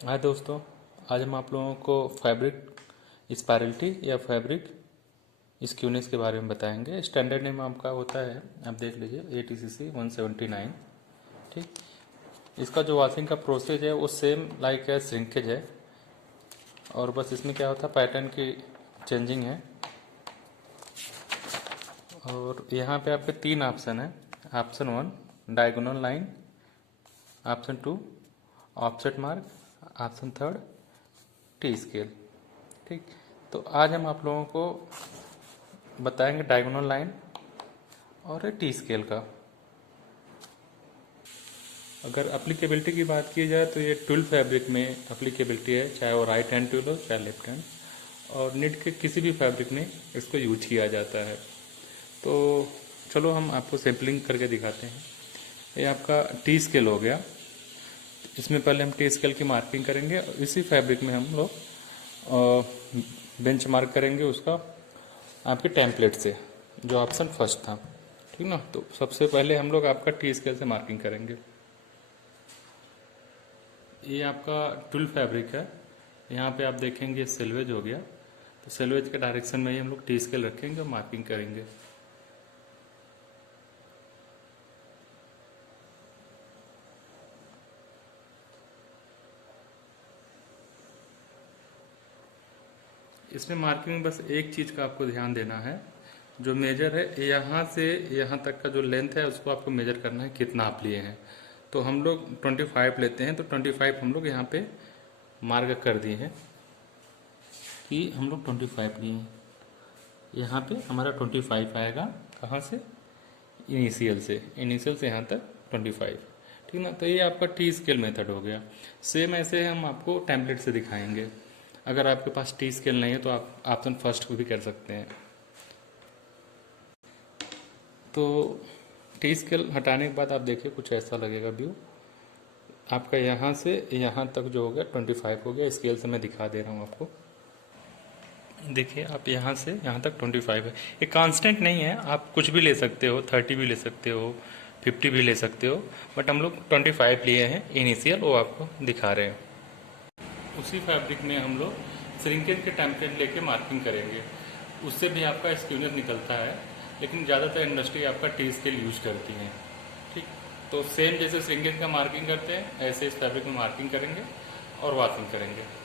हाय दोस्तों, आज हम आप लोगों को फैब्रिक स्पायरलिटी या फैब्रिक स्क्यूनेस के बारे में बताएंगे। स्टैंडर्ड नेम आपका होता है, आप देख लीजिए, ATCC 179। ठीक, इसका जो वॉशिंग का प्रोसेस है वो सेम लाइक है श्रिंकेज है, और बस इसमें क्या होता है पैटर्न की चेंजिंग है। और यहाँ पे आपके 3 ऑप्शन है। Option 1 diagonal line, option 2 offset mark, option 3 T scale. ठीक, तो आज हम आप लोगों को बताएंगे डायगोनल लाइन और टी स्केल का। अगर एप्लीकेबिलिटी की बात की जाए तो ये ट्विल फैब्रिक में एप्लीकेबिलिटी है, चाहे वो राइट हैंड ट्विल हो चाहे लेफ्ट हैंड, और निट के किसी भी फैब्रिक में इसको यूज किया जाता है। तो चलो हम आपको सैम्पलिंग करके दिखाते हैं। ये आपका टी स्केल हो गया। इसमें पहले हम टी स्केल की मार्किंग करेंगे और इसी फैब्रिक में हम लोग बेंच मार्क करेंगे उसका आपके टेम्पलेट से, जो ऑप्शन फर्स्ट था। ठीक ना, तो सबसे पहले हम लोग आपका टी स्केल से मार्किंग करेंगे। ये आपका ट्विल फैब्रिक है, यहाँ पे आप देखेंगे सेल्वेज हो गया, तो सेल्वेज के डायरेक्शन में ही हम लोग टी स्केल रखेंगे और मार्किंग करेंगे। इसमें मार्किंग में बस एक चीज़ का आपको ध्यान देना है, जो मेजर है यहाँ से यहाँ तक का जो लेंथ है उसको आपको मेजर करना है कितना आप लिए हैं। तो हम लोग 25 लेते हैं, तो 25 हम लोग यहाँ पे मार्क कर दिए हैं कि हम लोग 25 लिए हैं। यहाँ पे हमारा 25 आएगा, कहाँ से? इनिशियल से यहाँ तक 25। ठीक ना, तो ये आपका टी स्केल मेथड हो गया। सेम ऐसे हम आपको टेम्पलेट से दिखाएंगे। अगर आपके पास टी स्केल नहीं है तो आप ऑप्शन फर्स्ट को भी कर सकते हैं। तो टी स्केल हटाने के बाद आप देखिए कुछ ऐसा लगेगा व्यू आपका। यहाँ से यहाँ तक जो हो गया 25 हो गया। स्केल से मैं दिखा दे रहा हूँ आपको। देखिए आप यहाँ से यहाँ तक 25 है। ये कांस्टेंट नहीं है, आप कुछ भी ले सकते हो, 30 भी ले सकते हो, 50 भी ले सकते हो, बट हम लोग 25 लिए हैं इनिशियल, वो आपको दिखा रहे हैं। उसी फैब्रिक में हम लोग श्रिंकेज के टेम्पलेट लेके मार्किंग करेंगे। उससे भी आपका स्क्यूनेस निकलता है, लेकिन ज़्यादातर इंडस्ट्री आपका टी स्केल यूज करती है। ठीक, तो सेम जैसे श्रिंकेज का मार्किंग करते हैं ऐसे इस फैब्रिक में मार्किंग करेंगे और वॉशिंग करेंगे।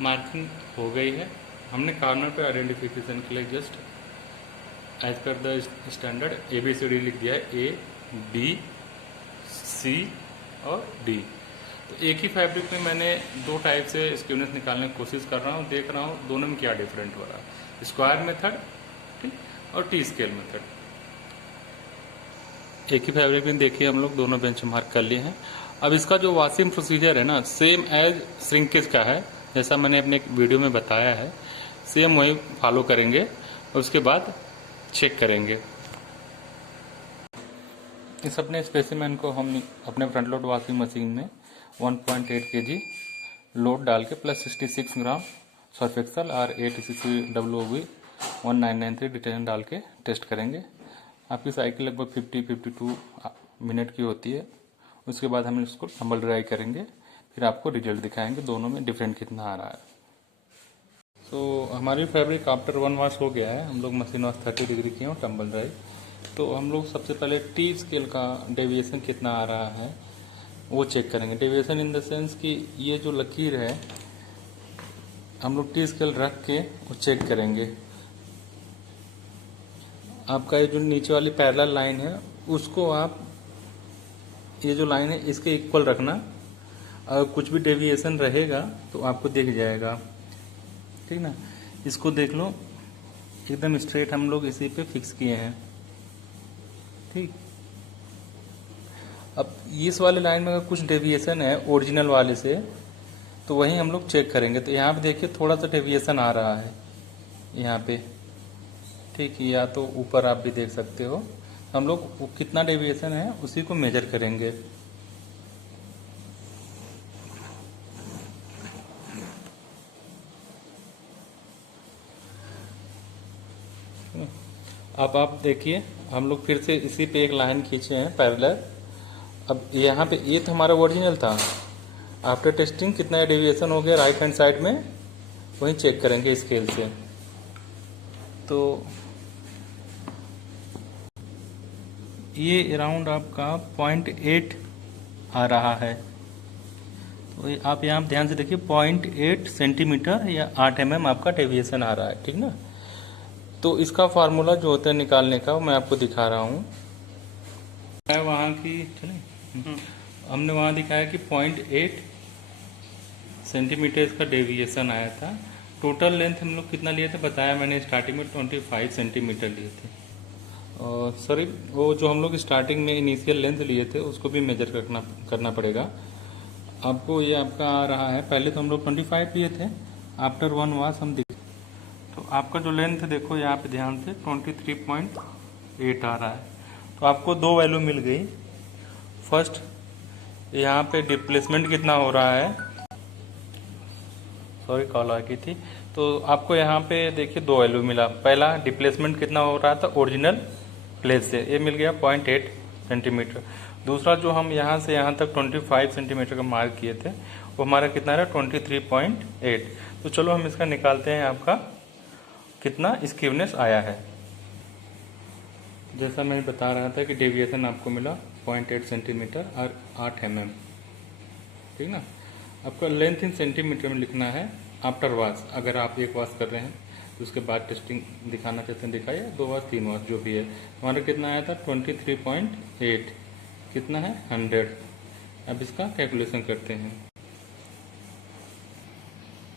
मार्किंग हो गई है। हमने कॉर्नर पे आइडेंटिफिकेशन के लिए just as per the standard ABCD लिख दिया है, A, B, C और D। तो एक ही फैब्रिक में मैंने 2 टाइप से स्क्यूनेस निकालने की कोशिश कर रहा हूँ, देख रहा हूँ दोनों में क्या डिफरेंट हो रहा है, स्क्वायर मेथड ठीक और टी स्केल मेथड। एक ही फैब्रिक में देखिए हम लोग दोनों बेंच मार्क कर लिए हैं। अब इसका जो वॉशिंग प्रोसीजर है ना, सेम एज श्रिंकेज का है, जैसा मैंने अपने वीडियो में बताया है, सेम वही फॉलो करेंगे और उसके बाद चेक करेंगे। इस अपने स्पेसिमेन को हम अपने फ्रंट लोड वॉशिंग मशीन में 1.8 kg लोड डाल के प्लस 66 ग्राम सर्फ एक्सल और ATCC WOV 1993 डिटर्जेंट डाल के टेस्ट करेंगे। आपकी साइकिल लगभग 50-52 मिनट की होती है। उसके बाद हम इसको टम्बल ड्राई करेंगे, फिर आपको रिजल्ट दिखाएंगे दोनों में डिफरेंट कितना आ रहा है। तो हमारी फैब्रिक आफ्टर 1 वॉश हो गया है। हम लोग मशीन वॉश 30 डिग्री किए और टम्बल ड्राई। तो हम लोग सबसे पहले टी स्केल का डेविएशन कितना आ रहा है वो चेक करेंगे। डेविएशन इन द सेंस कि ये जो लकीर है हम लोग टी स्केल रख के वो चेक करेंगे। आपका ये जो नीचे वाली पैरेलल लाइन है उसको आप ये जो लाइन है इसके इक्वल रखना। अगर कुछ भी डेविएशन रहेगा तो आपको दिख जाएगा। ठीक ना, इसको देख लो एकदम स्ट्रेट हम लोग इसी पे फिक्स किए हैं। ठीक, अब इस वाले लाइन में अगर कुछ डेविएशन है ओरिजिनल वाले से तो वही हम लोग चेक करेंगे। तो यहाँ पे देखिए थोड़ा सा डेविएशन आ रहा है यहाँ पे। ठीक, या तो ऊपर आप भी देख सकते हो, हम लोग कितना डेविएशन है उसी को मेजर करेंगे। अब आप देखिए, हम लोग फिर से इसी पे एक लाइन खींचे हैं पैरेलल। अब यहाँ पे ये तो हमारा ओरिजिनल था, आफ्टर टेस्टिंग कितना डेविएशन हो गया राइट हैंड साइड में, वही चेक करेंगे स्केल से। तो ये अराउंड आपका 0.8 आ रहा है। तो आप यहाँ ध्यान से देखिए 0.8 सेंटीमीटर या 8 mm आपका डेविएशन आ रहा है, ठीक ना। तो इसका फार्मूला जो होता है निकालने का वो मैं आपको दिखा रहा हूँ। वहाँ की चले हमने वहाँ दिखाया कि 0.8 सेंटीमीटर का डेविएशन आया था। टोटल लेंथ हम लोग कितना लिए थे बताया मैंने स्टार्टिंग में 25 सेंटीमीटर लिए थे। सॉरी, वो जो हम लोग स्टार्टिंग में इनिशियल लेंथ लिए थे उसको भी मेजर करना पड़ेगा आपको। ये आपका आ रहा है, पहले तो हम लोग 25 लिए थे, आफ्टर 1 वॉश हम तो आपका जो लेंथ देखो यहाँ पे ध्यान से 23.8 आ रहा है। तो आपको दो वैल्यू मिल गई। फर्स्ट यहाँ पे डिस्प्लेसमेंट कितना हो रहा है, सॉरी कॉल आ गई थी। तो आपको यहाँ पे देखिए दो वैल्यू मिला। पहला डिस्प्लेसमेंट कितना हो रहा था ओरिजिनल प्लेस से, ये मिल गया 0.8 सेंटीमीटर। दूसरा जो हम यहाँ से यहाँ तक 25 सेंटीमीटर का मार्क किए थे वो हमारा कितना रहा 23.8। तो चलो हम इसका निकालते हैं आपका कितना स्क्यूनेस आया है। जैसा मैं बता रहा था कि डेविएशन आपको मिला 0.8 सेंटीमीटर और 8 mm, ठीक ना। आपका लेंथ इन सेंटीमीटर में लिखना है आफ्टर वॉश। अगर आप एक वॉश कर रहे हैं तो उसके बाद टेस्टिंग दिखाना चाहते हैं दिखाइए, 2 वॉश 3 वॉश जो भी है। हमारा कितना आया था 23.8, कितना है 100। अब इसका कैलकुलेशन करते हैं।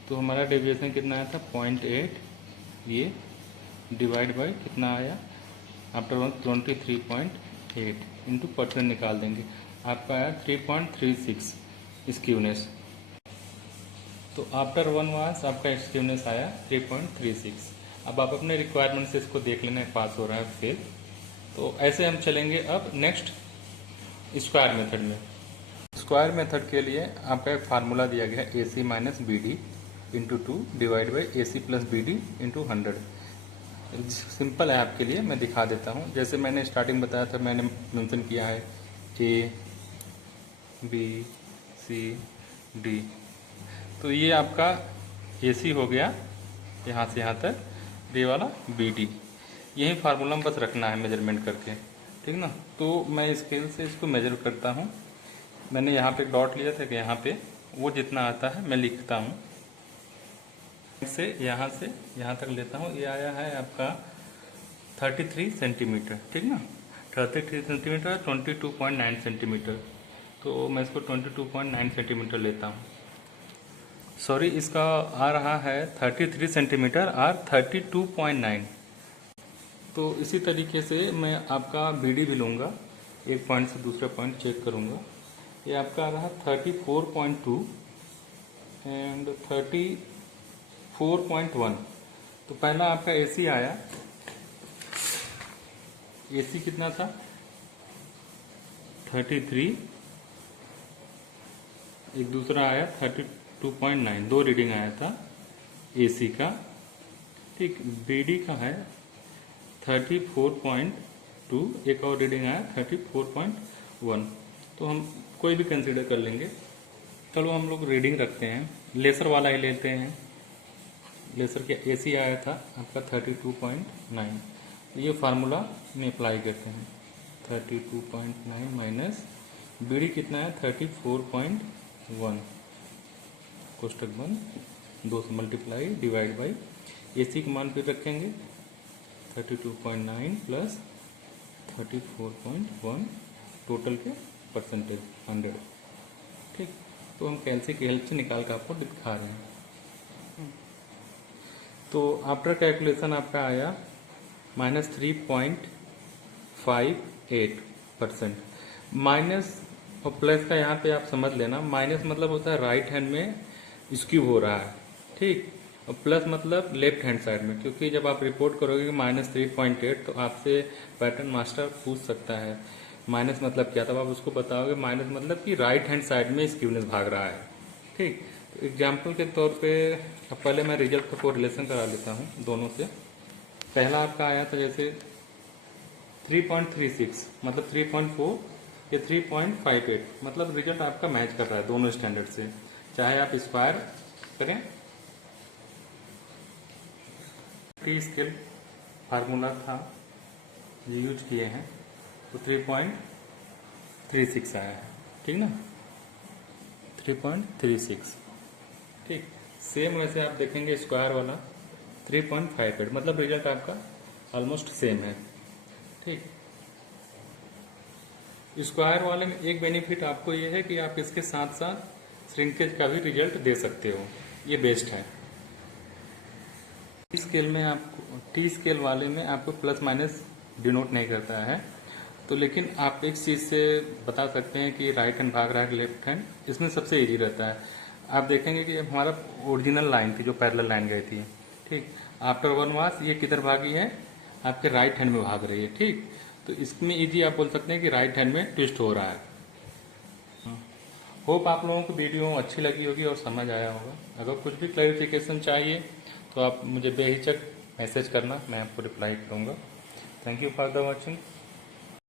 तो हमारा डेविएशन कितना आया था 0.8, ये डिवाइड बाई कितना आया आफ्टर 23.8 इंटू परसेंट निकाल देंगे, आपका आया 3.36 स्क्यूनेस। तो आफ्टर 1 वॉश आपका स्क्यूनेस आया 3.36। अब आप अपने रिक्वायरमेंट से इसको देख लेना पास हो रहा है फेल। तो ऐसे हम चलेंगे अब नेक्स्ट स्क्वायर मेथड में। स्क्वायर मेथड के लिए आपका एक फार्मूला दिया गया है AC minus BD into 2 divide by AC plus BD into 100। Simple है आपके लिए, मैं दिखा देता हूँ। जैसे मैंने स्टार्टिंग बताया था, मैंने मेंशन किया है A B C D। तो ये आपका AC हो गया यहाँ से यहाँ तक, ये वाला BD। यही फार्मूला में बस रखना है मेजरमेंट करके, ठीक ना। तो मैं स्केल से इसको मेजर करता हूँ। मैंने यहाँ पे डॉट लिया था कि यहाँ पे वो जितना आता है मैं लिखता हूँ, से यहाँ तक लेता हूँ। ये आया है आपका 33 सेंटीमीटर, ठीक ना। 33 सेंटीमीटर 22.9 सेंटीमीटर। तो मैं इसको 22.9 सेंटीमीटर लेता हूँ। सॉरी, इसका आ रहा है 33 सेंटीमीटर और 32.9। तो इसी तरीके से मैं आपका BD भी लूँगा, एक पॉइंट से दूसरे पॉइंट चेक करूँगा। ये आपका आ रहा 34.2 एंड 34.1। तो पहला आपका AC आया, AC कितना था 33, एक दूसरा आया 32.9, 2 रीडिंग आया था AC का, ठीक। BD का है 34.2, एक और रीडिंग आया 34.1। तो हम कोई भी कंसीडर कर लेंगे। चलो हम लोग रीडिंग रखते हैं, लेसर वाला ही लेते हैं। लेसर के AC आया था आपका 32.9। ये फार्मूला में अप्लाई करते हैं। 32.9 माइनस BD कितना है 34.1, कोष्टक बंद, 2 से मल्टीप्लाई डिवाइड बाई AC का मान फिर रखेंगे 32.9 प्लस 34.1, टोटल के परसेंटेज 100, ठीक। तो हम कैलसी की हेल्प से निकाल कर आपको दिखा रहे हैं। तो आफ्टर कैलकुलेशन आपका आया -3.58%। माइनस और प्लस का यहाँ पे आप समझ लेना, माइनस मतलब होता है राइट हैंड में स्क्यू हो रहा है, ठीक। और प्लस मतलब लेफ्ट हैंड साइड में, क्योंकि जब आप रिपोर्ट करोगे कि -3.8 तो आपसे पैटर्न मास्टर पूछ सकता है माइनस मतलब क्या, तब आप उसको बताओगे माइनस मतलब कि राइट हैंड साइड में स्क्यूनेस भाग रहा है। ठीक, तो एग्जाम्पल के तौर पे अब पहले मैं रिजल्ट को रिलेशन करा लेता हूँ दोनों से। पहला आपका आया था जैसे 3.36 मतलब 3.4 या 3.58, मतलब रिजल्ट आपका मैच कर रहा है दोनों स्टैंडर्ड से, चाहे आप स्क्वायर करें। टी स्केल फार्मूला था ये यूज किए हैं तो 3.36 आया है, ठीक ना, 3.36। ठीक, सेम वैसे आप देखेंगे स्क्वायर वाला 3.58, मतलब रिजल्ट आपका ऑलमोस्ट सेम है। ठीक, स्क्वायर वाले में एक बेनिफिट आपको ये है कि आप इसके साथ साथ श्रिंकेज का भी रिजल्ट दे सकते हो, ये बेस्ट है। टी स्केल में आपको, टी स्केल वाले में आपको प्लस माइनस डिनोट नहीं करता है, तो लेकिन आप एक चीज़ से बता सकते हैं कि राइट हैंड भाग रहा है लेफ्ट हैंड, इसमें सबसे इजी रहता है। आप देखेंगे कि हमारा ओरिजिनल लाइन थी जो पैरेलल लाइन गई थी, ठीक, आफ्टर वन वास ये किधर भागी है, आपके राइट हैंड में भाग रही है। ठीक, तो इसमें इजी आप बोल सकते हैं कि राइट हैंड में ट्विस्ट हो रहा है। होप आप लोगों को वीडियो अच्छी लगी होगी और समझ आया होगा। अगर कुछ भी क्लैरिफिकेशन चाहिए तो आप मुझे बेहिचक मैसेज करना, मैं आपको रिप्लाई करूँगा। Thank you for the watching.